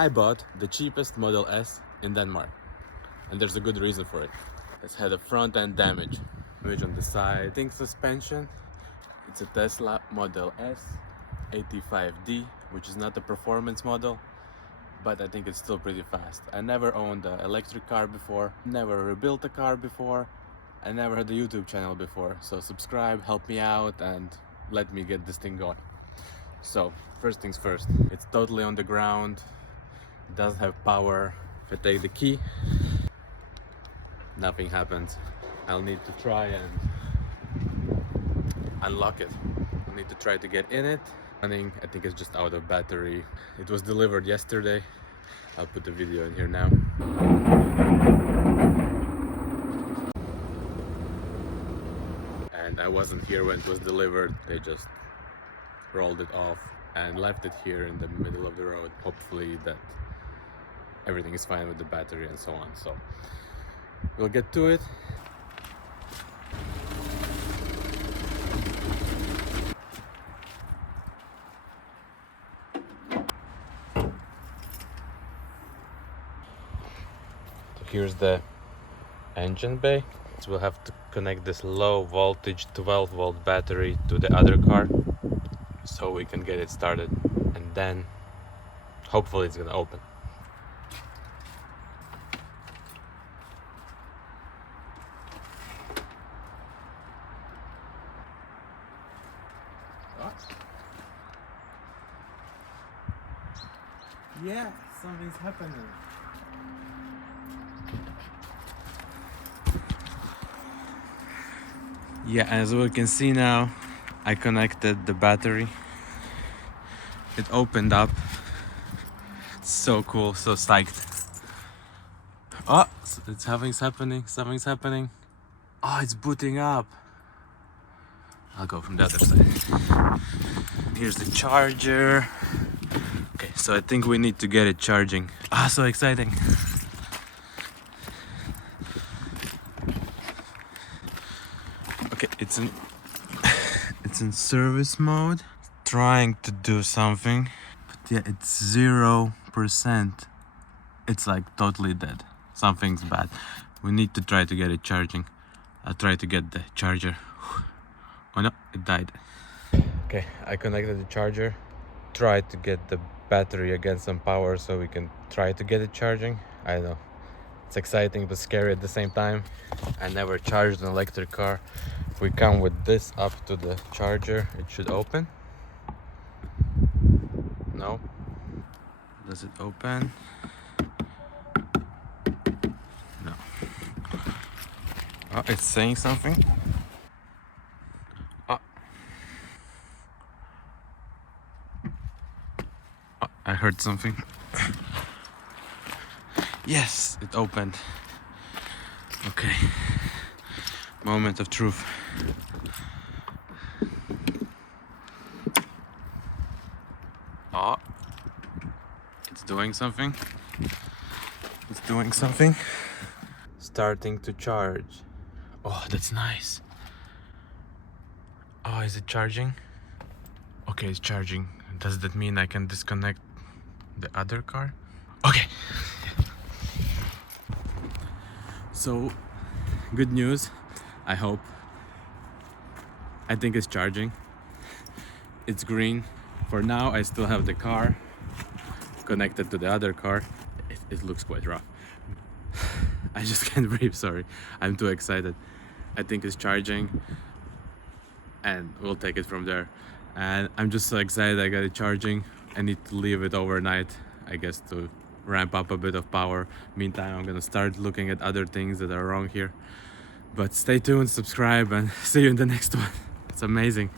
I bought the cheapest Model S in Denmark, and there's a good reason for it. It's had a front end damage on the side. I think suspension. It's a Tesla Model S 85D, which is not a performance model, but I think it's still pretty fast. I never owned an electric car before, never rebuilt a car before, I never had a YouTube channel before, so subscribe, help me out, and let me get this thing going. So, first things first, it's totally on the ground, doesn't have power. If I take the key, nothing happens. I'll need to try and unlock it. I'll need to try to get in it. I think it's just out of battery. It was delivered yesterday. I'll put the video in here now. And I wasn't here when it was delivered. They just rolled it off and left it here in the middle of the road. Hopefully that everything is fine with the battery and so on. So we'll get to it. Here's the engine bay. So we'll have to connect this low voltage 12 volt battery to the other car so we can get it started, and then hopefully it's gonna open. Yeah, something's happening. Yeah, as we can see now, I connected the battery. It opened up. So cool, so psyched. Oh, something's happening. Oh, it's booting up. I'll go from the other side. Here's the charger. Okay, so I think we need to get it charging. Ah, so exciting. Okay, it's in service mode. Trying to do something, but yeah, it's 0%. It's like totally dead. Something's bad. We need to try to get it charging. I'll try to get the charger. Oh no, it died. Okay, I connected the charger. Tried to get the battery against some power so we can try to get it charging. I know, it's exciting but scary at the same time. I never charged an electric car. If we come with this up to the charger, it should open. No. Does it open? No. Oh, it's saying something. Oh. Oh, I heard something. Yes, it opened. Okay. Moment of truth. Oh. It's doing something. It's doing something. Starting to charge. Oh, that's nice. Oh, is it charging? Okay, it's charging. Does that mean I can disconnect the other car? Okay. So, good news, I hope. I think it's charging. It's green. For now, I still have the car connected to the other car. It looks quite rough. I just can't breathe, sorry. I'm too excited. I think it's charging and we'll take it from there. And I'm just so excited I got it charging. I need to leave it overnight, I guess, to ramp up a bit of power. Meantime, I'm gonna start looking at other things that are wrong here. But stay tuned, subscribe, and see you in the next one. It's amazing.